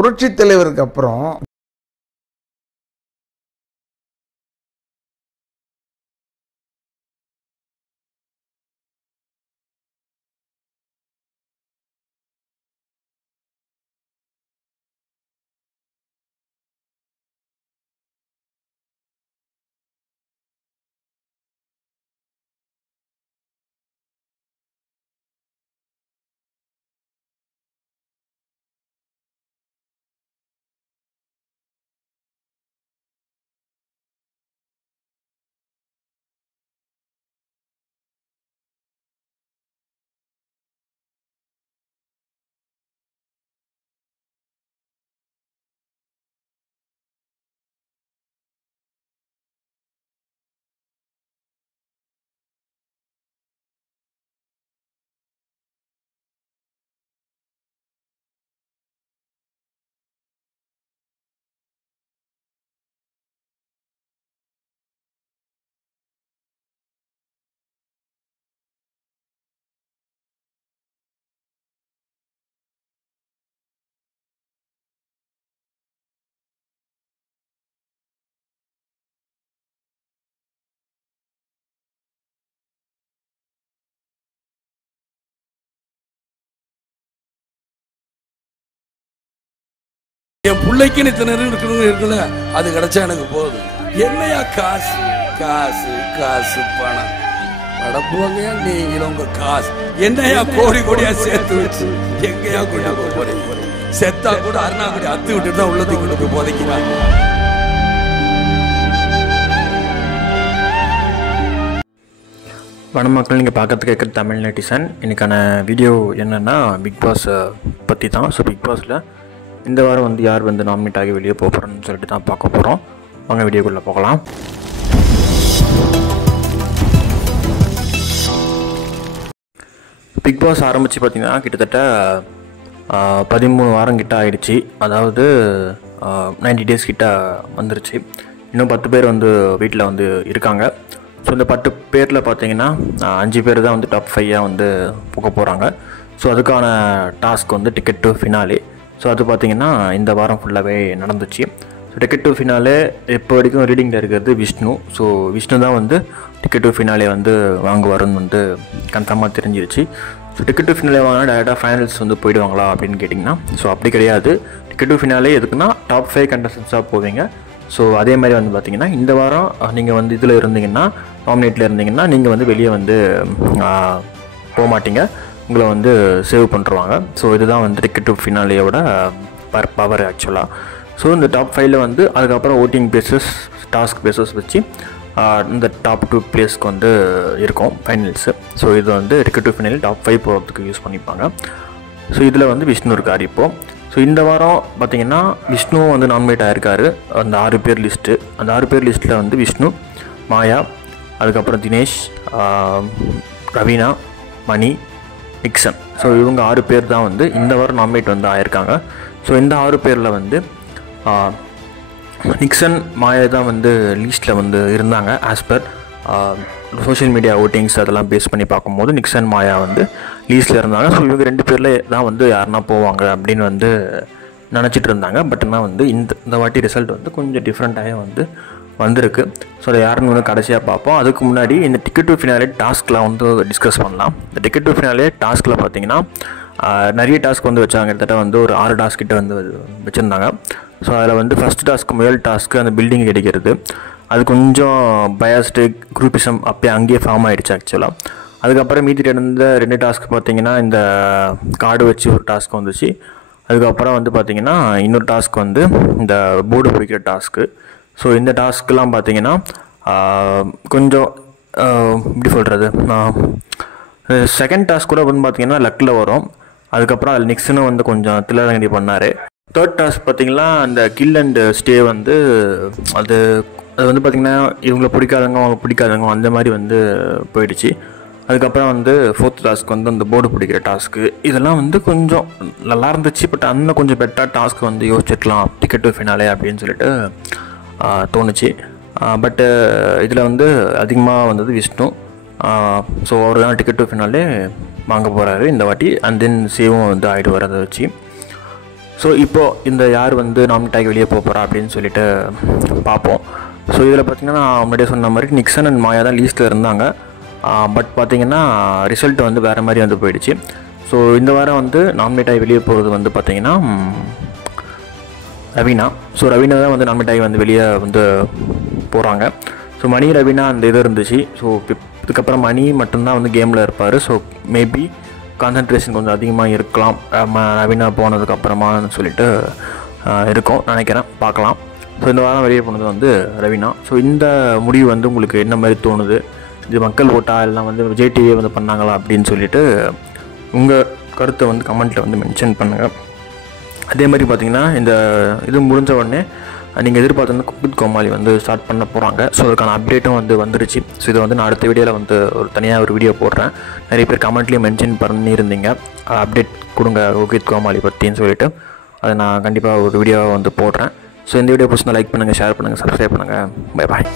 புரட்சித் தலைவருக்கு அப்புறம் என் பிள்ளைக்குன்னு இத்தனை இருக்கணும் இருக்குல்ல, அது கிடைச்சா எனக்கு போதும். என்னையா காசு காசு காசு பணம் படப்புவாங்கயா நீங்களும் உங்க காசு என்னையா கோடி கோடியா சேர்த்து வச்சு எங்கயா கொண்டு போக போறீங்க? செத்தா கூட அருணாக்குடி அத்து விட்டுட்டு தான் உள்ளத்துக்கு கொண்டு போய் போதைக்கிறாங்க. வணக்கம் மக்கள், நீங்கள் பார்க்கறதுக்கு கேட்குற தமிழ் நெட்டிசன். இன்றைக்கான வீடியோ என்னென்னா பிக் பாஸ் பற்றி தான். ஸோ பிக் பாஸில் இந்த வாரம் வந்து யார் வந்து நாமினேட் ஆகி வெளியே போகிறோன்னு சொல்லிட்டு தான் பார்க்க போகிறோம். வாங்க வீடியோக்குள்ளே போகலாம். பிக் பாஸ் ஆரம்பித்து பார்த்திங்கன்னா கிட்டத்தட்ட 13 வாரம் கிட்ட ஆகிடுச்சு. அதாவது 90 டேஸ் கிட்ட வந்துருச்சு. இன்னும் 10 பேர் வந்து வீட்டில் வந்து இருக்காங்க. ஸோ இந்த 10 பேரில் பார்த்தீங்கன்னா 5 பேர் தான் வந்து டாப் 5 வந்து போக போகிறாங்க. ஸோ அதுக்கான டாஸ்க் வந்து டிக்கெட் டு ஃபினாலே. ஸோ அது பார்த்திங்கன்னா இந்த வாரம் ஃபுல்லாகவே நடந்துச்சு. ஸோ டிக்கெட் டு ஃபினாலே இப்போ வரைக்கும் ரீடிங்கில் இருக்கிறது விஷ்ணு. ஸோ விஷ்ணு தான் வந்து டிக்கெட் டு ஃபினாலே வந்து வாங்குவாருன்னு வந்து கன்ஃபார்மாக தெரிஞ்சிருச்சு. ஸோ டிக்கெட் டு ஃபினாலே வாங்கினா டேரெக்டாக ஃபைனல்ஸ் வந்து போயிடுவாங்களா அப்படின்னு கேட்டிங்கன்னா ஸோ அப்படி கிடையாது. டிக்கெட் டு ஃபினாலே எதுக்குன்னா டாப் 5 கண்டஸ்டன்ஸாக போவீங்க. ஸோ அதே மாதிரி வந்து பார்த்திங்கன்னா இந்த வாரம் நீங்கள் வந்து இதில் இருந்தீங்கன்னா, நாமினேட்டில் இருந்தீங்கன்னா நீங்கள் வந்து வெளியே வந்து போக மாட்டீங்க, உங்களை வந்து சேவ் பண்ணுருவாங்க. ஸோ இதுதான் வந்து டிக்கெட் டு ஃபினாலேயோட பவர் ஆக்சுவலாக. ஸோ இந்த டாப் 5 வந்து அதுக்கப்புறம் ஓட்டிங் பேஸஸ், டாஸ்க் பேஸஸ் வச்சு இந்த டாப் 2 பிளேஸ்க்கு வந்து இருக்கும் ஃபைனல்ஸு. ஸோ இது வந்து டிக்கெட் டு ஃபினாலே டாப் 5 போகிறதுக்கு யூஸ் பண்ணிப்பாங்க. ஸோ இதில் வந்து விஷ்ணு இருக்கார் இப்போது. ஸோ இந்த வாரம் பார்த்திங்கன்னா விஷ்ணு வந்து நாமினேட் ஆகிருக்காரு. அந்த 6 பேர் லிஸ்ட்டு, அந்த 6 பேர் லிஸ்ட்டில் வந்து விஷ்ணு, மாயா, அதுக்கப்புறம் தினேஷ், ரவீனா, மணி, நிக்சன். ஸோ இவங்க 6 பேர் தான் வந்து இந்த வாரம் நாமினேட் வந்து ஆகிருக்காங்க. ஸோ இந்த 6 பேரில் வந்து நிக்சன், மாயா தான் வந்து லீஸ்ட்டில் வந்து இருந்தாங்க. ஆஸ் பர் சோஷியல் மீடியா ஓட்டிங்ஸ் அதெல்லாம் பேஸ் பண்ணி பார்க்கும்போது நிக்சன், மாயா வந்து லீஸ்ட்டில் இருந்தாங்க. ஸோ இவங்க 2 பேரில் தான் வந்து யாருன்னா போவாங்க அப்படின்னு வந்து நினச்சிட்டு இருந்தாங்க. பட் ஆனால் வந்து இந்த வாட்டி ரிசல்ட் வந்து கொஞ்சம் டிஃப்ரெண்ட்டாக வந்து வந்திருக்கு. ஸோ அதை யாருன்னு வந்து கடைசியாக பார்ப்போம். அதுக்கு முன்னாடி இந்த டிக்கெட் டு ஃபினாலே டாஸ்கில் வந்து டிஸ்கஸ் பண்ணலாம். இந்த டிக்கெட் டு ஃபினாலே டாஸ்கில் பார்த்தீங்கன்னா நிறைய டாஸ்க் வந்து வச்சாங்க. கிட்டத்தட்ட வந்து ஒரு 6 டாஸ்க் கிட்ட வந்து வச்சுருந்தாங்க. ஸோ அதில் வந்து ஃபஸ்ட் டாஸ்க்கு, முதல் டாஸ்க்கு அந்த பில்டிங் கிடைக்கிறது, அது கொஞ்சம் பயாஸ்டு குரூப்பிசம் அங்கேயே ஃபார்ம் ஆகிடுச்சு ஆக்சுவலாக. அதுக்கப்புறம் மீதி இருந்த 2 டாஸ்க் பார்த்திங்கன்னா இந்த கார்டு வச்சு ஒரு டாஸ்க் வந்துச்சு. அதுக்கப்புறம் வந்து பார்த்திங்கன்னா இன்னொரு டாஸ்க் வந்து இந்த போர்டு பிடிக்கிற டாஸ்க்கு. ஸோ இந்த டாஸ்க்கெலாம் பார்த்திங்கன்னா கொஞ்சம் எப்படி சொல்கிறது, செகண்ட் டாஸ்க் கூட வந்து பார்த்திங்கன்னா லக்கில் வரும். அதுக்கப்புறம் அதில் நிக்சனும் வந்து கொஞ்சம் தில்லாலங்கடி பண்ணார். தேர்ட் டாஸ்க் பார்த்திங்கன்னா அந்த கில் அண்ட் ஸ்டே வந்து அது வந்து பார்த்திங்கன்னா இவங்களை பிடிக்காதவங்க அவங்க பிடிக்காதவங்க அந்த மாதிரி வந்து போயிடுச்சு. அதுக்கப்புறம் வந்து ஃபோர்த் டாஸ்க் வந்து அந்த போர்டு பிடிக்கிற டாஸ்க்கு, இதெல்லாம் வந்து கொஞ்சம் நல்லா இருந்துச்சு. பட் இன்னும் கொஞ்சம் பெட்டராக டாஸ்க் வந்து யோசிச்சிருக்கலாம் டிக்கெட் டு ஃபினாலே அப்படின்னு சொல்லிட்டு தோணுச்சு. பட்டு இதில் வந்து அதிகமாக வந்தது விஷ்ணு. ஸோ அவர் தான் டிக்கெட் டு ஃபினாலே வாங்க போகிறாரு இந்த வாட்டி. அண்ட் தென் சேவும் வந்து ஆகிட்டு வரதை வச்சு. ஸோ இப்போது இந்த யார் வந்து நாமினேட் ஆகி வெளியே போக போகிறா அப்படின்னு சொல்லிட்டு பார்ப்போம். ஸோ இதில் பார்த்திங்கன்னா நான் முன்னாடியே சொன்ன மாதிரி நிக்சன் அண்ட் மாயா தான் லீஸ்ட்டில் இருந்தாங்க. பட் பார்த்திங்கன்னா ரிசல்ட் வந்து வேறு மாதிரி வந்து போயிடுச்சு. ஸோ இந்த வாரம் வந்து நாமினேட் ஆகி வெளியே போகிறது வந்து பார்த்திங்கன்னா ரவீனா. ஸோ ரவீனா தான் வந்து நாமினேட் ஆகி வந்து வெளியே வந்து போகிறாங்க. ஸோ மணி ரவீனா அந்த இது இருந்துச்சு. ஸோ இதுக்கப்புறம் மணி மட்டும்தான் வந்து கேமில் இருப்பார். ஸோ மேபி கான்சன்ட்ரேஷன் கொஞ்சம் அதிகமாக இருக்கலாம் ரவீனா போனதுக்கப்புறமான்னு சொல்லிட்டு இருக்கும் நினைக்கிறேன், பார்க்கலாம். ஸோ இந்த வாரம் வெளியே போனது வந்து ரவீனா. ஸோ இந்த முடிவு வந்து உங்களுக்கு என்ன மாதிரி தோணுது? இது மக்கள் ஓட்டா எல்லாம் வந்து விஜய் டிவியை வந்து பண்ணாங்களா அப்படின்னு சொல்லிட்டு உங்கள் கருத்தை வந்து கமெண்ட்டில் வந்து மென்ஷன் பண்ணுங்கள். அதே மாதிரி பார்த்திங்கன்னா இந்த இது முடிஞ்ச உடனே நீங்கள் எதிர்பார்த்தோன்னா குக் வித் கோமாளி வந்து ஸ்டார்ட் பண்ண போகிறாங்க. ஸோ அதுக்கான அப்டேட்டும் வந்து வந்துருச்சு. ஸோ இதை வந்து நான் அடுத்த வீடியோவில் வந்து தனியாக ஒரு வீடியோ போடுறேன். நிறைய பேர் கமெண்ட்லேயும் மென்ஷன் பண்ணியிருந்தீங்க அப்டேட் கொடுங்க குக் வித் கோமாளி பற்றின்னு சொல்லிட்டு. அதை நான் கண்டிப்பாக ஒரு வீடியோவை வந்து போடுறேன். ஸோ இந்த வீடியோ பிடிச்சிருந்தா லைக் பண்ணுங்கள், ஷேர் பண்ணுங்கள், சப்ஸ்கிரைப் பண்ணுங்கள். Bye bye.